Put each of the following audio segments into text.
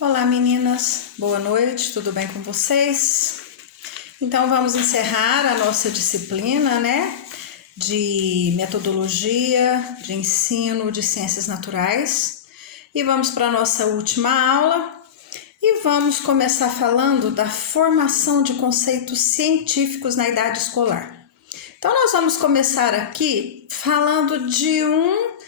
Olá meninas, boa noite, tudo bem com vocês? Então vamos encerrar a nossa disciplina, de metodologia, de ensino de ciências naturais e vamos para a nossa última aula e vamos começar falando da formação de conceitos científicos na idade escolar. Então nós vamos começar aqui falando de um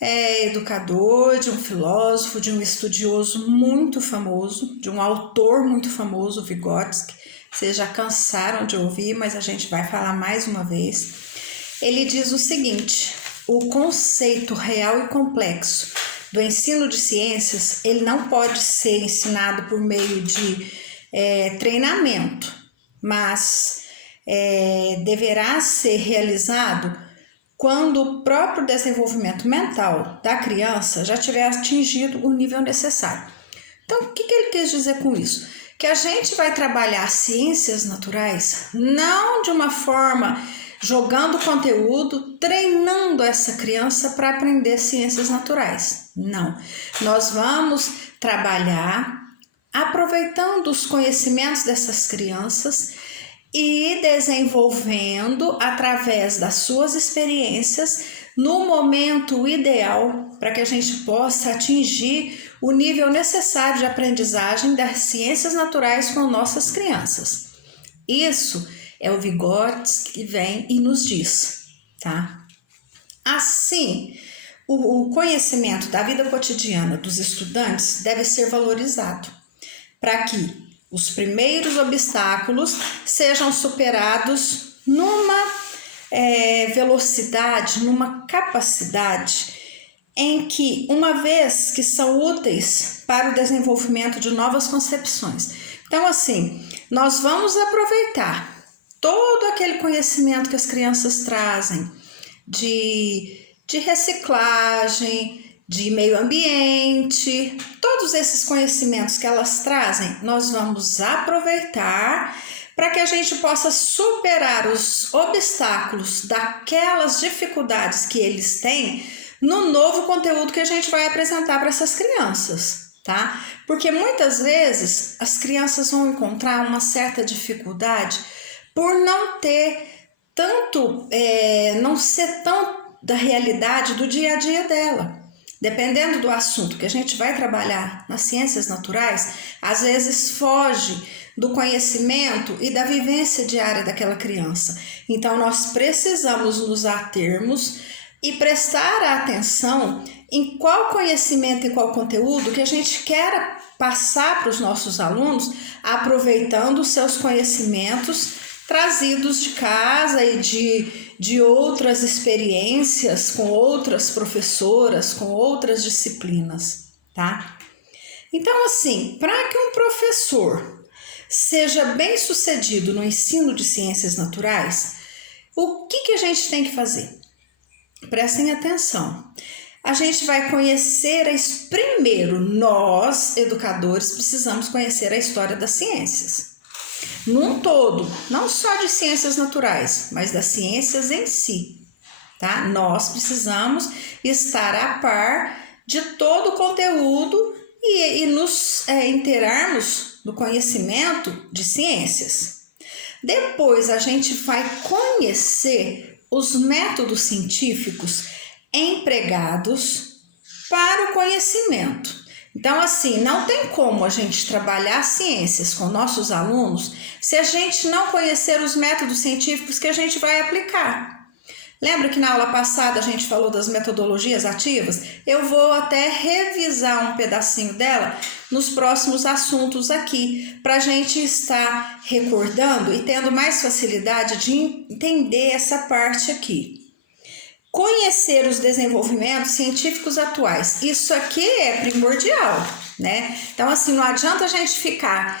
educador, de um filósofo, de um estudioso muito famoso, de um autor muito famoso, Vygotsky. Vocês já cansaram de ouvir, mas a gente vai falar mais uma vez. Ele diz o seguinte: o conceito real e complexo do ensino de ciências, ele não pode ser ensinado por meio de treinamento, mas deverá ser realizado quando o próprio desenvolvimento mental da criança já tiver atingido o nível necessário. Então, o que ele quis dizer com isso? Que a gente vai trabalhar ciências naturais não de uma forma jogando conteúdo, treinando essa criança para aprender ciências naturais. Não. Nós vamos trabalhar aproveitando os conhecimentos dessas crianças e desenvolvendo através das suas experiências no momento ideal para que a gente possa atingir o nível necessário de aprendizagem das ciências naturais com nossas crianças. Isso é o Vygotsky que vem e nos diz, tá? Assim, o conhecimento da vida cotidiana dos estudantes deve ser valorizado para que os primeiros obstáculos sejam superados numa velocidade, numa capacidade em que, uma vez que são úteis para o desenvolvimento de novas concepções. Então, assim, nós vamos aproveitar todo aquele conhecimento que as crianças trazem de reciclagem, de meio ambiente, todos esses conhecimentos que elas trazem, nós vamos aproveitar para que a gente possa superar os obstáculos daquelas dificuldades que eles têm no novo conteúdo que a gente vai apresentar para essas crianças, tá? Porque muitas vezes as crianças vão encontrar uma certa dificuldade por não ter tanto, não ser tão da realidade do dia a dia dela. Dependendo do assunto que a gente vai trabalhar nas ciências naturais, às vezes foge do conhecimento e da vivência diária daquela criança. Então, nós precisamos nos atermos e prestar atenção em qual conhecimento e qual conteúdo que a gente quer passar para os nossos alunos, aproveitando os seus conhecimentos trazidos de casa e de outras experiências com outras professoras, com outras disciplinas, tá? Então, assim, para que um professor seja bem sucedido no ensino de ciências naturais, o que a gente tem que fazer? Prestem atenção. A gente vai conhecer, primeiro, nós, educadores, precisamos conhecer a história das ciências. Num todo, não só de ciências naturais, mas das ciências em si, tá? Nós precisamos estar a par de todo o conteúdo e nos inteirarmos do conhecimento de ciências. Depois a gente vai conhecer os métodos científicos empregados para o conhecimento. Então, assim, não tem como a gente trabalhar ciências com nossos alunos se a gente não conhecer os métodos científicos que a gente vai aplicar. Lembra que na aula passada a gente falou das metodologias ativas? Eu vou até revisar um pedacinho dela nos próximos assuntos aqui, para a gente estar recordando e tendo mais facilidade de entender essa parte aqui. Conhecer os desenvolvimentos científicos atuais, isso aqui é primordial, né? Então, assim, não adianta a gente ficar,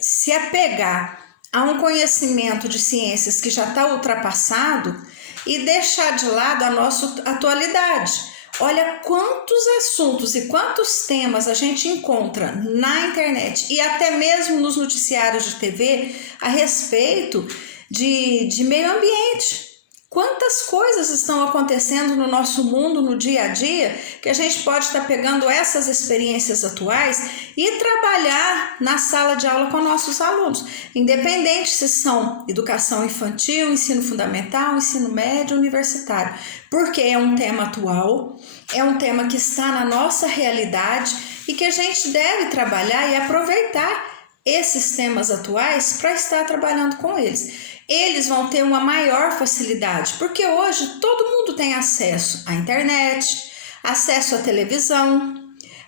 se apegar a um conhecimento de ciências que já está ultrapassado e deixar de lado a nossa atualidade. Olha quantos assuntos e quantos temas a gente encontra na internet e até mesmo nos noticiários de TV a respeito de meio ambiente. Quantas coisas estão acontecendo no nosso mundo, no dia a dia, que a gente pode estar pegando essas experiências atuais e trabalhar na sala de aula com nossos alunos, independente se são educação infantil, ensino fundamental, ensino médio, universitário, porque é um tema atual, é um tema que está na nossa realidade e que a gente deve trabalhar e aproveitar esses temas atuais para estar trabalhando com eles. Eles vão ter uma maior facilidade, porque hoje todo mundo tem acesso à internet, acesso à televisão,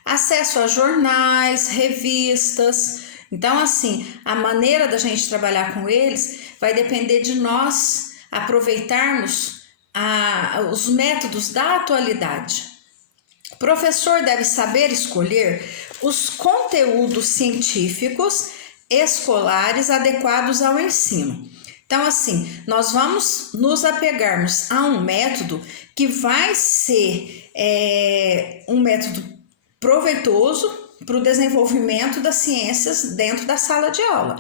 acesso a jornais, revistas. Então, assim, a maneira da gente trabalhar com eles vai depender de nós aproveitarmos os métodos da atualidade. O professor deve saber escolher os conteúdos científicos escolares adequados ao ensino. Então, assim, nós vamos nos apegarmos a um método que vai ser um método proveitoso para o desenvolvimento das ciências dentro da sala de aula.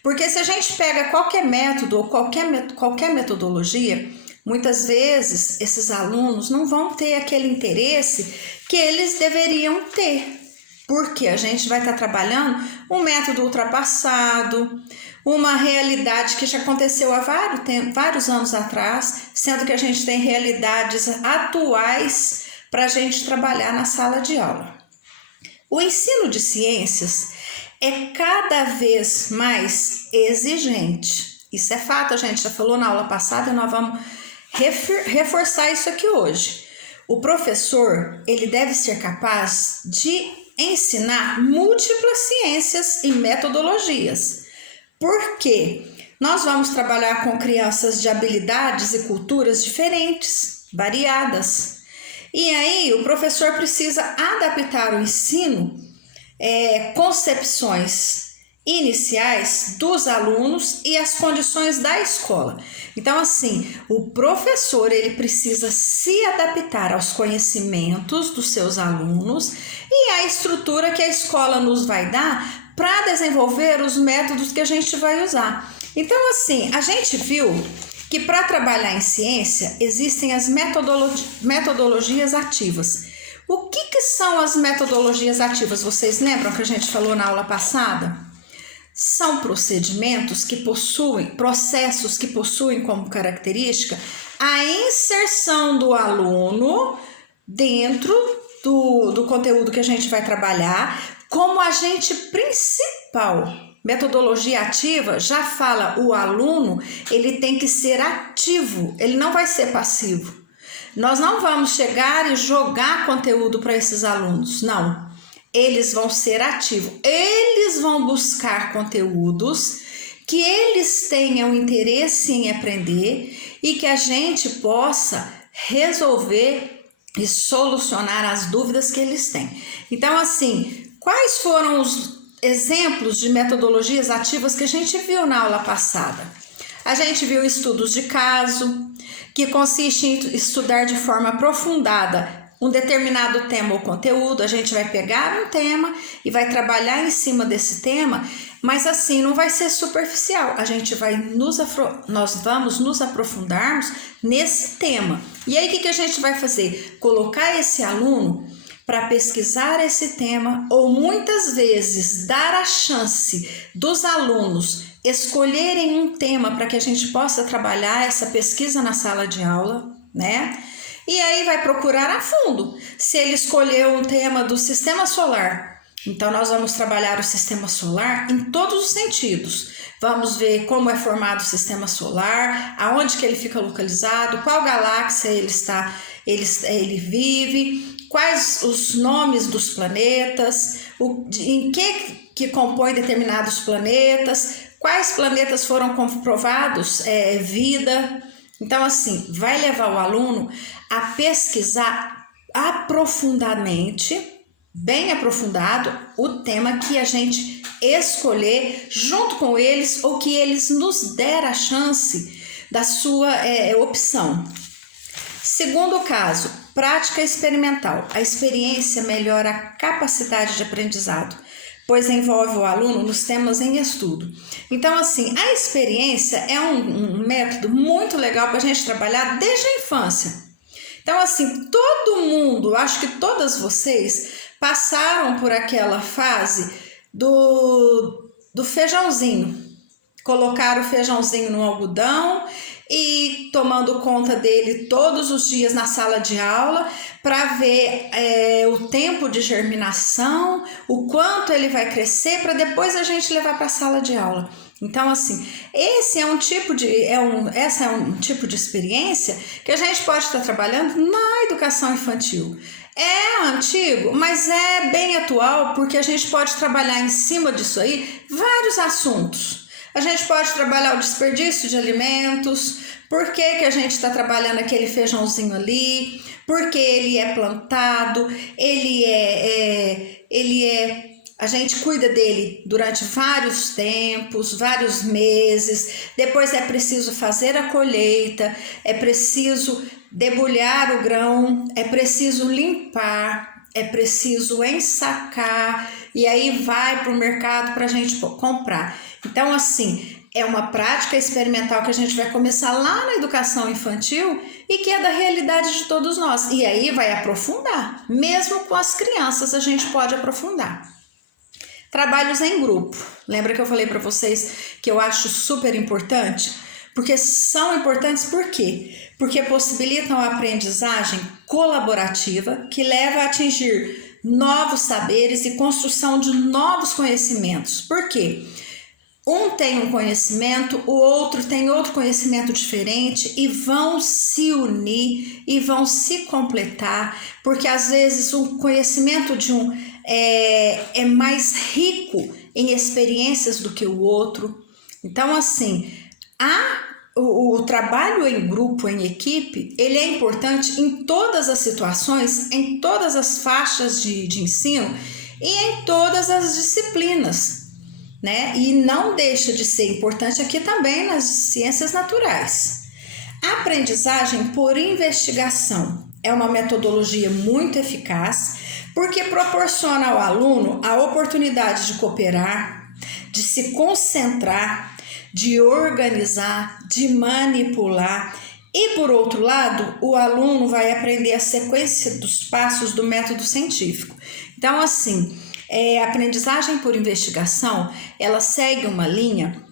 Porque se a gente pega qualquer método ou qualquer metodologia, muitas vezes esses alunos não vão ter aquele interesse que eles deveriam ter. Porque a gente vai estar trabalhando um método ultrapassado, uma realidade que já aconteceu há vários anos atrás, sendo que a gente tem realidades atuais para a gente trabalhar na sala de aula. O ensino de ciências é cada vez mais exigente. Isso é fato, a gente já falou na aula passada e nós vamos reforçar isso aqui hoje. O professor, ele deve ser capaz de ensinar múltiplas ciências e metodologias. Porque nós vamos trabalhar com crianças de habilidades e culturas diferentes, variadas. E aí o professor precisa adaptar o ensino, concepções iniciais dos alunos e as condições da escola. Então, assim, o professor ele precisa se adaptar aos conhecimentos dos seus alunos e à estrutura que a escola nos vai dar para desenvolver os métodos que a gente vai usar. Então, assim, a gente viu que para trabalhar em ciência existem as metodologias ativas. O que são as metodologias ativas? Vocês lembram que a gente falou na aula passada? São processos que possuem como característica a inserção do aluno dentro do conteúdo que a gente vai trabalhar como agente principal. Metodologia ativa já fala, o aluno ele tem que ser ativo, ele não vai ser passivo. Nós não vamos chegar e jogar conteúdo para esses alunos, não. Eles vão ser ativos, eles vão buscar conteúdos que eles tenham interesse em aprender e que a gente possa resolver e solucionar as dúvidas que eles têm. Então, assim, quais foram os exemplos de metodologias ativas que a gente viu na aula passada? A gente viu estudos de caso, que consiste em estudar de forma aprofundada um determinado tema ou conteúdo. A gente vai pegar um tema e vai trabalhar em cima desse tema, mas assim, não vai ser superficial. Nós vamos nos aprofundarmos nesse tema. E aí, o que a gente vai fazer? Colocar esse aluno para pesquisar esse tema, ou muitas vezes dar a chance dos alunos escolherem um tema para que a gente possa trabalhar essa pesquisa na sala de aula, né? E aí vai procurar a fundo. Se ele escolheu um tema do sistema solar, então nós vamos trabalhar o sistema solar em todos os sentidos. Vamos ver como é formado o sistema solar, aonde que ele fica localizado, qual galáxia ele vive, quais os nomes dos planetas, em que compõe determinados planetas, quais planetas foram comprovados vida. Então, assim, vai levar o aluno a pesquisar aprofundadamente, bem aprofundado, o tema que a gente escolher junto com eles ou que eles nos der a chance da sua opção. Segundo caso, prática experimental. A experiência melhora a capacidade de aprendizado, pois envolve o aluno nos temas em estudo. Então, assim, a experiência é um método muito legal para a gente trabalhar desde a infância. Então, assim, todo mundo, acho que todas vocês passaram por aquela fase do feijãozinho. Colocar o feijãozinho no algodão e tomando conta dele todos os dias na sala de aula para ver o tempo de germinação, o quanto ele vai crescer para depois a gente levar para a sala de aula. Então, assim, esse é um tipo de experiência que a gente pode estar trabalhando na educação infantil. É antigo, mas é bem atual, porque a gente pode trabalhar em cima disso aí vários assuntos. A gente pode trabalhar o desperdício de alimentos, por que a gente está trabalhando aquele feijãozinho ali, porque ele é plantado, a gente cuida dele durante vários tempos, vários meses, depois é preciso fazer a colheita, é preciso debulhar o grão, é preciso limpar, é preciso ensacar e aí vai para o mercado para a gente comprar. Então, assim, é uma prática experimental que a gente vai começar lá na educação infantil e que é da realidade de todos nós. E aí vai aprofundar, mesmo com as crianças a gente pode aprofundar. Trabalhos em grupo. Lembra que eu falei para vocês que eu acho super importante? Porque são importantes por quê? Porque possibilitam a aprendizagem colaborativa que leva a atingir novos saberes e construção de novos conhecimentos. Por quê? Um tem um conhecimento, o outro tem outro conhecimento diferente e vão se unir e vão se completar, porque às vezes o conhecimento de um é mais rico em experiências do que o outro. Então, assim, o trabalho em grupo, em equipe, ele é importante em todas as situações, em todas as faixas de ensino e em todas as disciplinas, né? E não deixa de ser importante aqui também nas ciências naturais. A aprendizagem por investigação é uma metodologia muito eficaz porque proporciona ao aluno a oportunidade de cooperar, de se concentrar, de organizar, de manipular. E, por outro lado, o aluno vai aprender a sequência dos passos do método científico. Então, assim, a aprendizagem por investigação, ela segue uma linha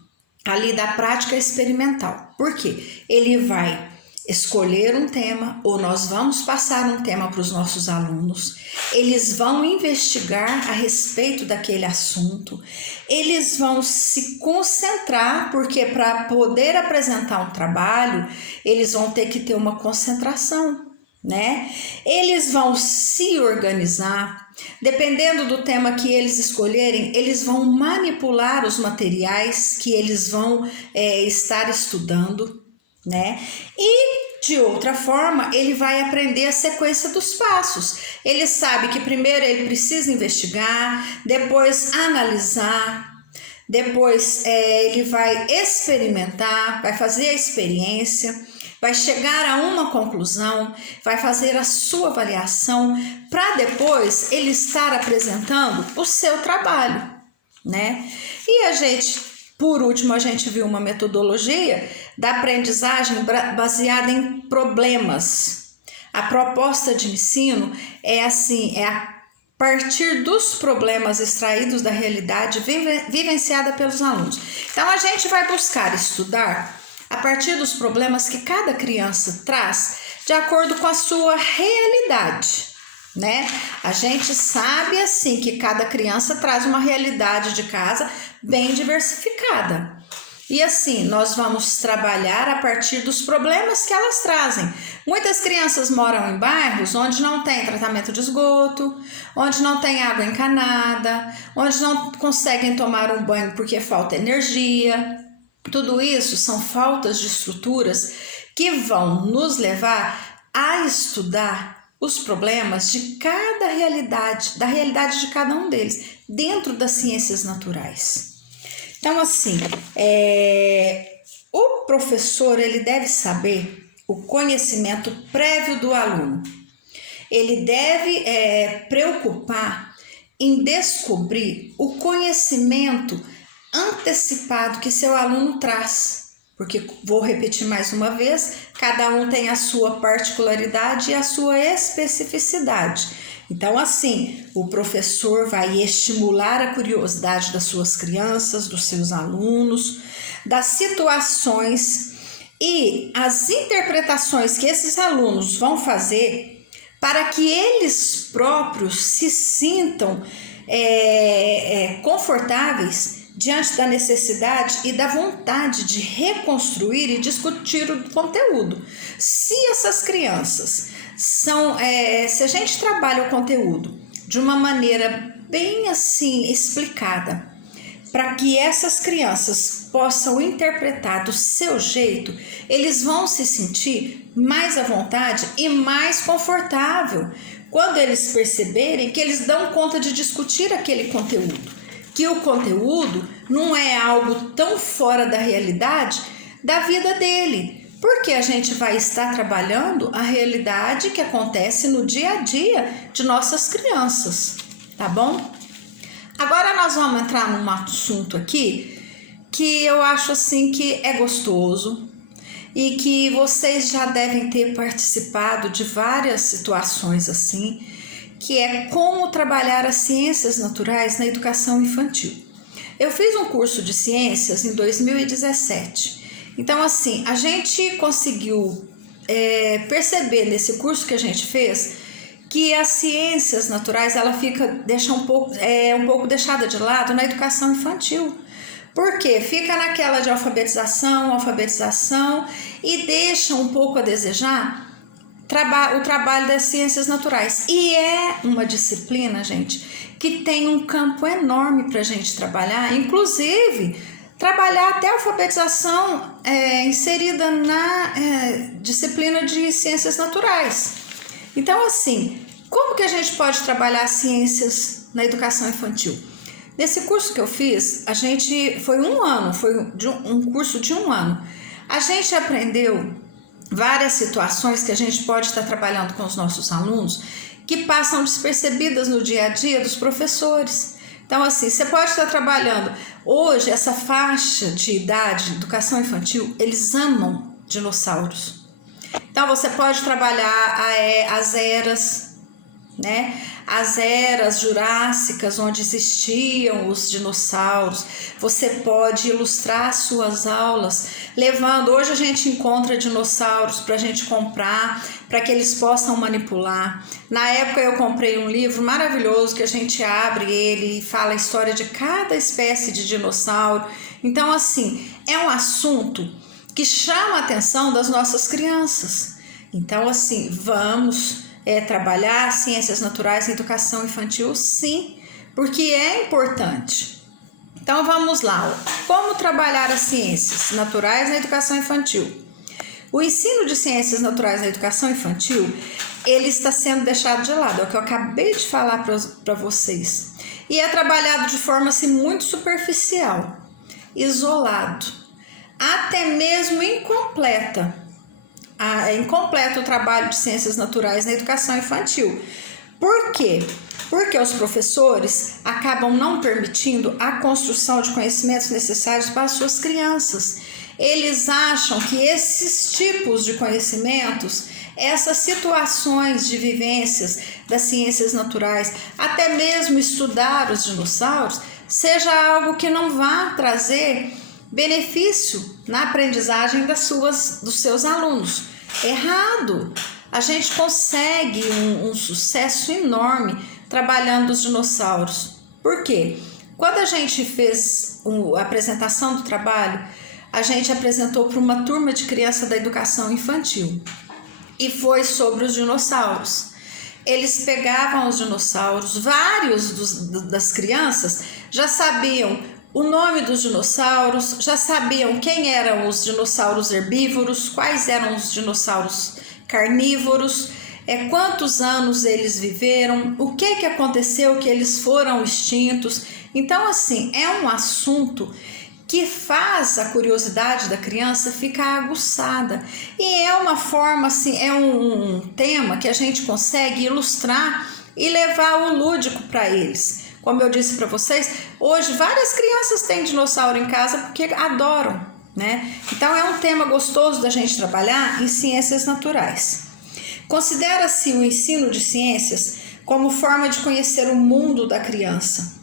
ali da prática experimental. Por quê? Ele vai escolher um tema, ou nós vamos passar um tema para os nossos alunos, eles vão investigar a respeito daquele assunto, eles vão se concentrar, porque para poder apresentar um trabalho, eles vão ter que ter uma concentração, né? Eles vão se organizar, dependendo do tema que eles escolherem, eles vão manipular os materiais que eles vão estar estudando, né? E de outra forma, ele vai aprender a sequência dos passos. Ele sabe que primeiro ele precisa investigar, depois analisar, depois ele vai experimentar, vai fazer a experiência, vai chegar a uma conclusão, vai fazer a sua avaliação, para depois ele estar apresentando o seu trabalho, né? E a gente, por último, a gente viu uma metodologia da aprendizagem baseada em problemas. A proposta de ensino é assim, é a partir dos problemas extraídos da realidade vivenciada pelos alunos. Então, a gente vai buscar estudar a partir dos problemas que cada criança traz de acordo com a sua realidade, né? A gente sabe assim que cada criança traz uma realidade de casa bem diversificada. E assim, nós vamos trabalhar a partir dos problemas que elas trazem. Muitas crianças moram em bairros onde não tem tratamento de esgoto, onde não tem água encanada, onde não conseguem tomar um banho porque falta energia. Tudo isso são faltas de estruturas que vão nos levar a estudar os problemas de cada realidade, da realidade de cada um deles, dentro das ciências naturais. Então, assim, o professor ele deve saber o conhecimento prévio do aluno. Ele deve preocupar em descobrir o conhecimento antecipado que seu aluno traz. Porque, vou repetir mais uma vez, cada um tem a sua particularidade e a sua especificidade. Então, assim, o professor vai estimular a curiosidade das suas crianças, dos seus alunos, das situações e as interpretações que esses alunos vão fazer para que eles próprios se sintam confortáveis diante da necessidade e da vontade de reconstruir e discutir o conteúdo. Se essas crianças se a gente trabalha o conteúdo de uma maneira bem assim explicada, para que essas crianças possam interpretar do seu jeito, eles vão se sentir mais à vontade e mais confortável quando eles perceberem que eles dão conta de discutir aquele conteúdo, que o conteúdo não é algo tão fora da realidade da vida dele, porque a gente vai estar trabalhando a realidade que acontece no dia a dia de nossas crianças, tá bom? Agora nós vamos entrar num assunto aqui que eu acho assim que é gostoso e que vocês já devem ter participado de várias situações assim, que é como trabalhar as ciências naturais na educação infantil. Eu fiz um curso de ciências em 2017. Então, assim, a gente conseguiu perceber nesse curso que a gente fez que as ciências naturais ela deixa um pouco deixada de lado na educação infantil. Por quê? Fica naquela de alfabetização e deixa um pouco a desejar o trabalho das ciências naturais. E é uma disciplina, gente, que tem um campo enorme para a gente trabalhar, inclusive trabalhar até a alfabetização inserida na disciplina de ciências naturais. Então, assim, como que a gente pode trabalhar ciências na educação infantil? Nesse curso que eu fiz, foi um curso de 1 ano. A gente aprendeu várias situações que a gente pode estar trabalhando com os nossos alunos que passam despercebidas no dia a dia dos professores. Então, assim, você pode estar trabalhando. Hoje, essa faixa de idade, educação infantil, eles amam dinossauros. Então, você pode trabalhar as eras, né? As eras jurássicas, onde existiam os dinossauros. Você pode ilustrar suas aulas levando. Hoje a gente encontra dinossauros para a gente comprar, para que eles possam manipular. Na época eu comprei um livro maravilhoso que a gente abre ele e fala a história de cada espécie de dinossauro. Então, assim, é um assunto que chama a atenção das nossas crianças. Então, assim, vamos trabalhar ciências naturais na educação infantil, sim, porque é importante. Então, vamos lá. Como trabalhar as ciências naturais na educação infantil? O ensino de ciências naturais na educação infantil, ele está sendo deixado de lado, é o que eu acabei de falar para vocês. E é trabalhado de forma assim, muito superficial, isolado, até mesmo incompleta. É incompleto o trabalho de ciências naturais na educação infantil. Por quê? Porque os professores acabam não permitindo a construção de conhecimentos necessários para as suas crianças. Eles acham que esses tipos de conhecimentos, essas situações de vivências das ciências naturais, até mesmo estudar os dinossauros, seja algo que não vá trazer benefício na aprendizagem dos seus alunos. Errado! A gente consegue um sucesso enorme trabalhando os dinossauros. Por quê? Quando a gente fez a apresentação do trabalho, a gente apresentou para uma turma de criança da educação infantil e foi sobre os dinossauros. Eles pegavam os dinossauros, vários das crianças já sabiam o nome dos dinossauros, já sabiam quem eram os dinossauros herbívoros, quais eram os dinossauros carnívoros, quantos anos eles viveram, o que aconteceu que eles foram extintos. Então, assim, é um assunto que faz a curiosidade da criança ficar aguçada. E é uma forma, assim, é um tema que a gente consegue ilustrar e levar o lúdico para eles. Como eu disse para vocês, hoje várias crianças têm dinossauro em casa porque adoram, né? Então é um tema gostoso da gente trabalhar em ciências naturais. Considera-se o ensino de ciências como forma de conhecer o mundo da criança.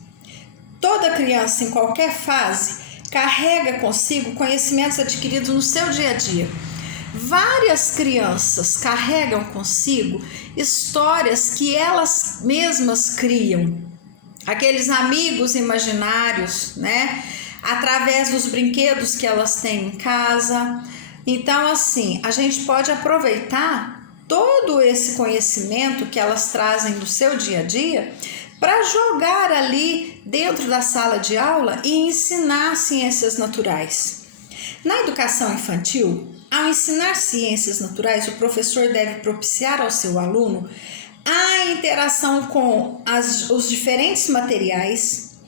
Toda criança, em qualquer fase, carrega consigo conhecimentos adquiridos no seu dia a dia. Várias crianças carregam consigo histórias que elas mesmas criam, aqueles amigos imaginários, né? Através dos brinquedos que elas têm em casa. Então, assim, a gente pode aproveitar todo esse conhecimento que elas trazem do seu dia a dia para jogar ali dentro da sala de aula e ensinar ciências naturais. Na educação infantil, ao ensinar ciências naturais, o professor deve propiciar ao seu aluno a interação com os diferentes materiais,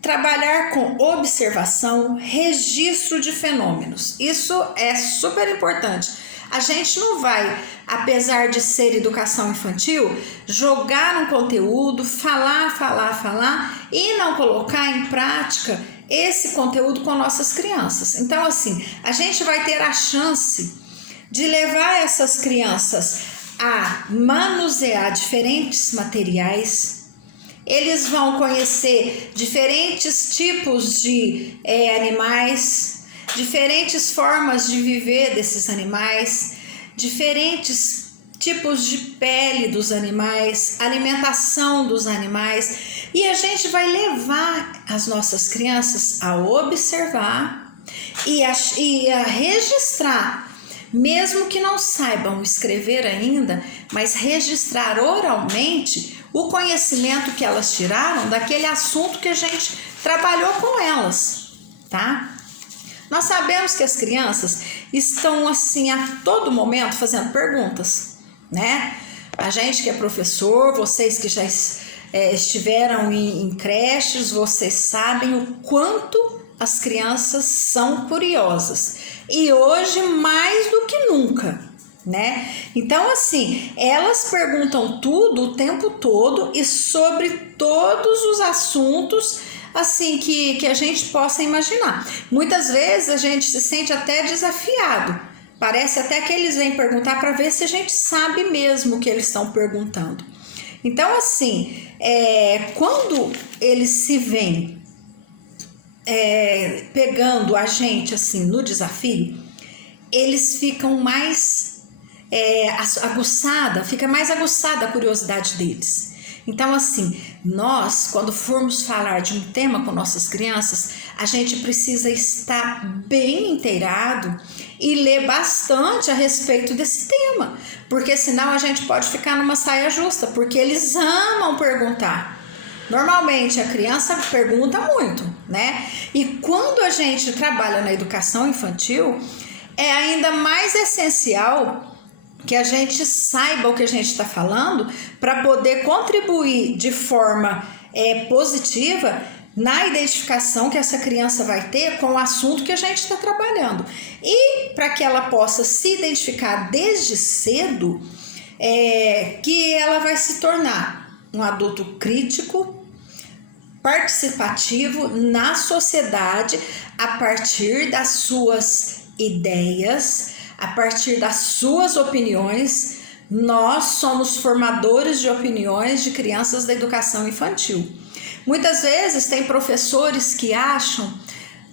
trabalhar com observação, registro de fenômenos. Isso é super importante. A gente não vai, apesar de ser educação infantil, jogar um conteúdo, falar e não colocar em prática esse conteúdo com nossas crianças. Então, assim, a gente vai ter a chance de levar essas crianças a manusear diferentes materiais. Eles vão conhecer diferentes tipos de animais, diferentes formas de viver desses animais, diferentes tipos de pele dos animais, alimentação dos animais, e a gente vai levar as nossas crianças a observar e a registrar, mesmo que não saibam escrever ainda, mas registrar oralmente o conhecimento que elas tiraram daquele assunto que a gente trabalhou com elas, tá? Nós sabemos que as crianças estão assim a todo momento fazendo perguntas, né? A gente que é professor, vocês que já estiveram em creches, vocês sabem o quanto as crianças são curiosas. E hoje mais do que nunca, né? Então, assim, elas perguntam tudo o tempo todo e sobre todos os assuntos assim que a gente possa imaginar. Muitas vezes a gente se sente até desafiado. Parece até que eles vêm perguntar para ver se a gente sabe mesmo o que eles estão perguntando. Então, assim, quando eles se veem pegando a gente assim no desafio, eles ficam mais fica mais aguçada a curiosidade deles. Então, assim, nós, quando formos falar de um tema com nossas crianças, a gente precisa estar bem inteirado e ler bastante a respeito desse tema, porque senão a gente pode ficar numa saia justa, porque eles amam perguntar. Normalmente a criança pergunta muito, né? E quando a gente trabalha na educação infantil, é ainda mais essencial que a gente saiba o que a gente está falando para poder contribuir de forma positiva na identificação que essa criança vai ter com o assunto que a gente está trabalhando. E para que ela possa se identificar desde cedo, que ela vai se tornar um adulto crítico, participativo na sociedade a partir das suas ideias, a partir das suas opiniões. Nós somos formadores de opiniões de crianças da educação infantil. Muitas vezes tem professores que acham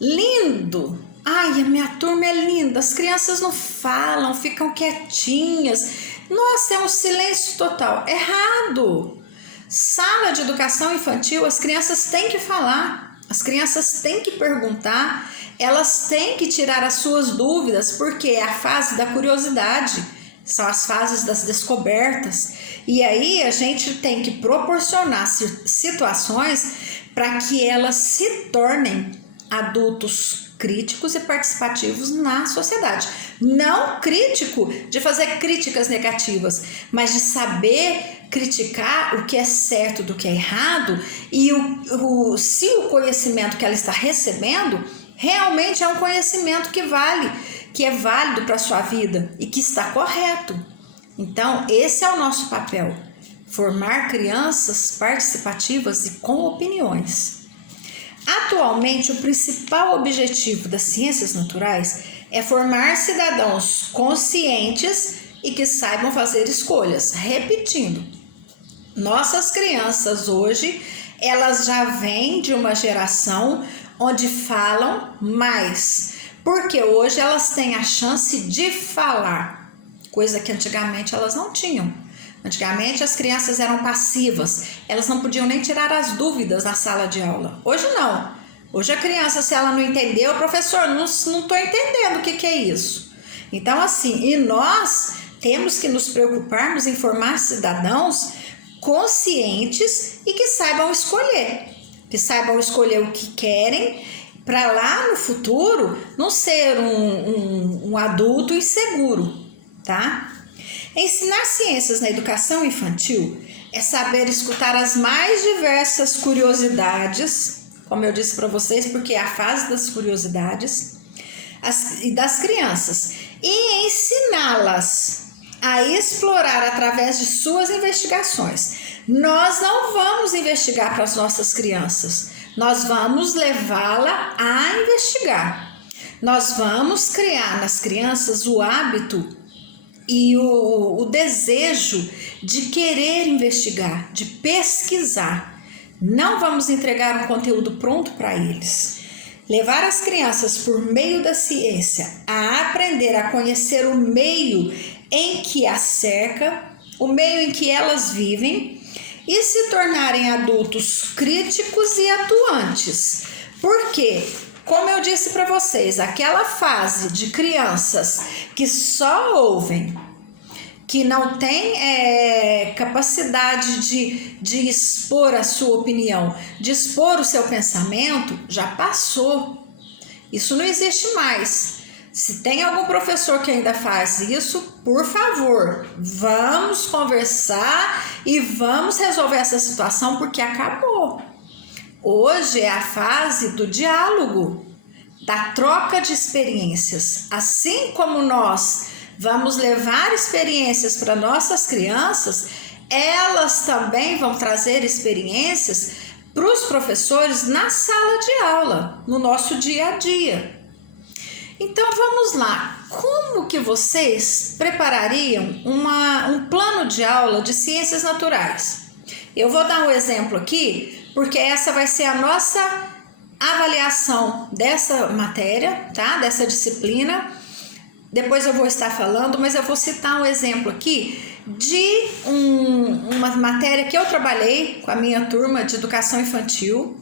lindo, ai, a minha turma é linda, as crianças não falam, ficam quietinhas, nossa, é um silêncio total. Errado! Sala de educação infantil, as crianças têm que falar, as crianças têm que perguntar, elas têm que tirar as suas dúvidas, porque é a fase da curiosidade, são as fases das descobertas. E aí a gente tem que proporcionar situações para que elas se tornem adultos críticos e participativos na sociedade. Não crítico de fazer críticas negativas, mas de saber criticar o que é certo do que é errado e se o conhecimento que ela está recebendo realmente é um conhecimento que vale, que é válido para a sua vida e que está correto. Então, esse é o nosso papel. formar crianças participativas e com opiniões. Atualmente, o principal objetivo das ciências naturais é formar cidadãos conscientes e que saibam fazer escolhas. Repetindo, nossas crianças hoje, elas já vêm de uma geração onde falam mais, porque hoje elas têm a chance de falar, coisa que antigamente elas não tinham. Antigamente as crianças eram passivas, elas não podiam nem tirar as dúvidas na sala de aula. Hoje não. Hoje a criança, se ela não entendeu, professor, não estou entendendo o que é isso. Então assim, e nós temos que nos preocuparmos em formar cidadãos conscientes e que saibam escolher. Que saibam escolher o que querem, para lá no futuro não ser um adulto inseguro, tá? Ensinar ciências na educação infantil é saber escutar as mais diversas curiosidades, como eu disse para vocês, porque é a fase das curiosidades das crianças, e ensiná-las a explorar através de suas investigações. Nós não vamos investigar para as nossas crianças, nós vamos levá-la a investigar. Nós vamos criar nas crianças o hábito e o desejo de querer investigar, de pesquisar. Não vamos entregar um conteúdo pronto para eles. Levar as crianças por meio da ciência a aprender a conhecer o meio em que as cerca, o meio em que elas vivem e se tornarem adultos críticos e atuantes. Porque, como eu disse para vocês, aquela fase de crianças que só ouvem, que não tem capacidade de expor a sua opinião, de expor o seu pensamento, já passou. Isso não existe mais. Se tem algum professor que ainda faz isso, por favor, vamos conversar e vamos resolver essa situação, porque acabou. Hoje é a fase do diálogo, da troca de experiências. Assim como nós vamos levar experiências para nossas crianças, elas também vão trazer experiências para os professores na sala de aula, no nosso dia a dia. Então vamos lá, como que vocês preparariam um plano de aula de ciências naturais? Eu vou dar um exemplo aqui, porque essa vai ser a nossa avaliação dessa matéria, tá? Dessa disciplina. Depois eu vou estar falando, mas eu vou citar um exemplo aqui de uma matéria que eu trabalhei com a minha turma de educação infantil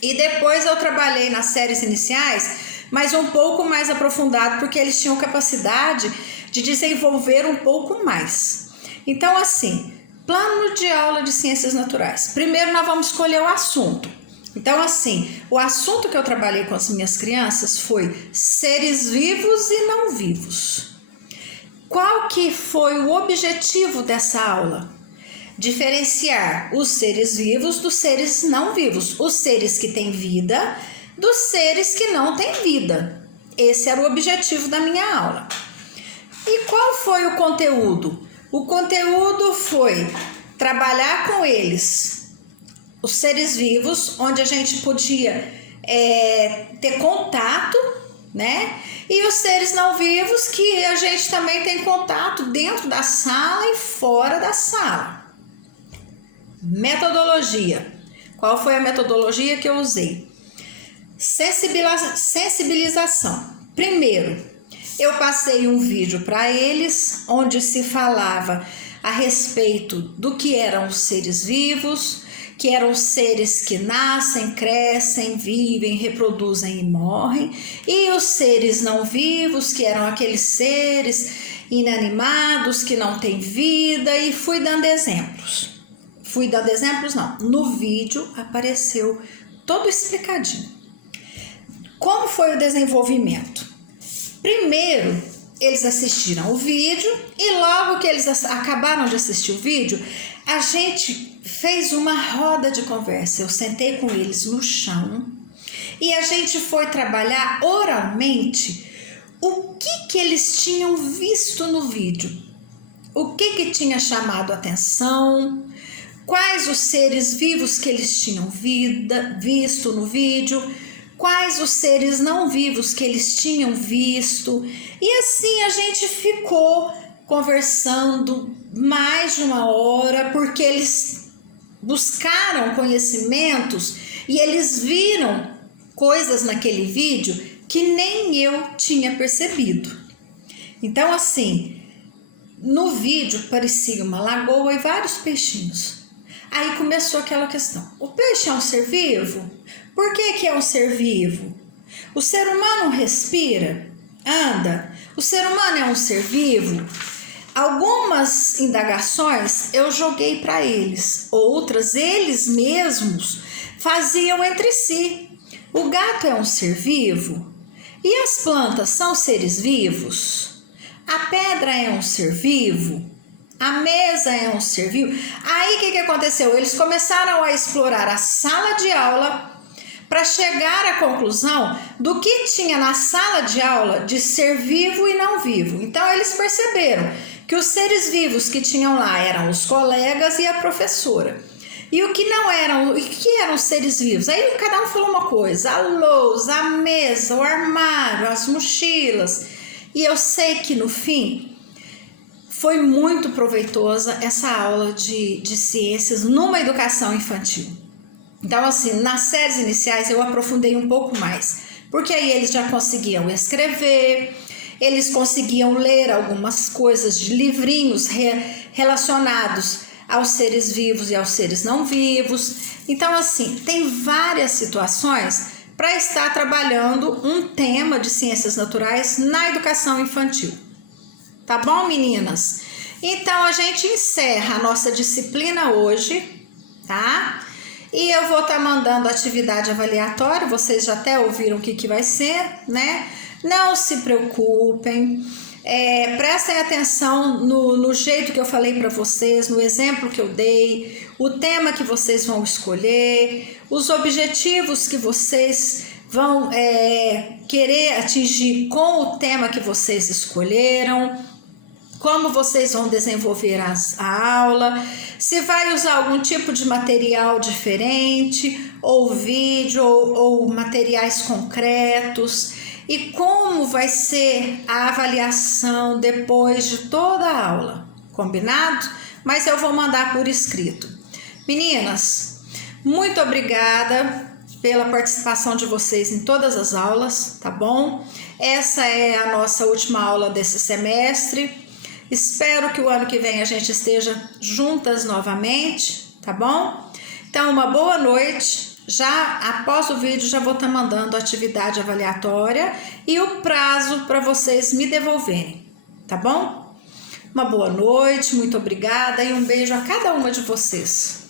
e depois eu trabalhei nas séries iniciais, mas um pouco mais aprofundado, porque eles tinham capacidade de desenvolver um pouco mais. Então, assim, plano de aula de ciências naturais. Primeiro nós vamos escolher o assunto. Então, assim, o assunto que eu trabalhei com as minhas crianças foi seres vivos e não vivos. Qual que foi o objetivo dessa aula? Diferenciar os seres vivos dos seres não vivos, os seres que têm vida dos seres que não têm vida. Esse era o objetivo da minha aula. E qual foi o conteúdo? O conteúdo foi trabalhar com eles, os seres vivos, onde a gente podia ter contato, né? E os seres não vivos, que a gente também tem contato dentro da sala e fora da sala. Metodologia. Qual foi a metodologia que eu usei? Sensibilização. Primeiro, eu passei um vídeo para eles, onde se falava a respeito do que eram os seres vivos, que eram seres que nascem, crescem, vivem, reproduzem e morrem, e os seres não vivos, que eram aqueles seres inanimados, que não têm vida, e fui dando exemplos. No vídeo apareceu todo explicadinho. Como foi o desenvolvimento? Primeiro, eles assistiram o vídeo e logo que eles acabaram de assistir o vídeo, a gente fez uma roda de conversa. Eu sentei com eles no chão e a gente foi trabalhar oralmente o que eles tinham visto no vídeo. O que tinha chamado a atenção, quais os seres vivos que eles tinham visto no vídeo, quais os seres não vivos que eles tinham visto. E assim a gente ficou conversando mais de uma hora, porque eles buscaram conhecimentos e eles viram coisas naquele vídeo que nem eu tinha percebido. Então assim, no vídeo parecia uma lagoa e vários peixinhos. Aí começou aquela questão: o peixe é um ser vivo? Por que é um ser vivo? O ser humano respira? Anda? O ser humano é um ser vivo? Algumas indagações eu joguei para eles, outras eles mesmos faziam entre si. O gato é um ser vivo? E as plantas são seres vivos? A pedra é um ser vivo? A mesa é um ser vivo? Aí o que aconteceu? Eles começaram a explorar a sala de aula para chegar à conclusão do que tinha na sala de aula de ser vivo e não vivo. Então eles perceberam que os seres vivos que tinham lá eram os colegas e a professora. E o que não eram, o que eram os seres vivos? Aí cada um falou uma coisa: a lousa, a mesa, o armário, as mochilas. E eu sei que no fim foi muito proveitosa essa aula de ciências numa educação infantil. Então assim, nas séries iniciais eu aprofundei um pouco mais, porque aí eles já conseguiam escrever, eles conseguiam ler algumas coisas de livrinhos relacionados aos seres vivos e aos seres não vivos. Então assim, tem várias situações para estar trabalhando um tema de ciências naturais na educação infantil. Tá bom, meninas? Então a gente encerra a nossa disciplina hoje, tá? E eu vou estar mandando atividade avaliatória, vocês já até ouviram o que vai ser, né? Não se preocupem, prestem atenção no jeito que eu falei para vocês, no exemplo que eu dei, o tema que vocês vão escolher, os objetivos que vocês vão querer atingir com o tema que vocês escolheram, como vocês vão desenvolver a aula, se vai usar algum tipo de material diferente, ou vídeo, ou materiais concretos, e como vai ser a avaliação depois de toda a aula, combinado? Mas eu vou mandar por escrito. Meninas, muito obrigada pela participação de vocês em todas as aulas, tá bom? Essa é a nossa última aula desse semestre. Espero que o ano que vem a gente esteja juntas novamente, tá bom? Então, uma boa noite. Já após o vídeo, já vou estar mandando a atividade avaliatória e o prazo para vocês me devolverem, tá bom? Uma boa noite, muito obrigada e um beijo a cada uma de vocês.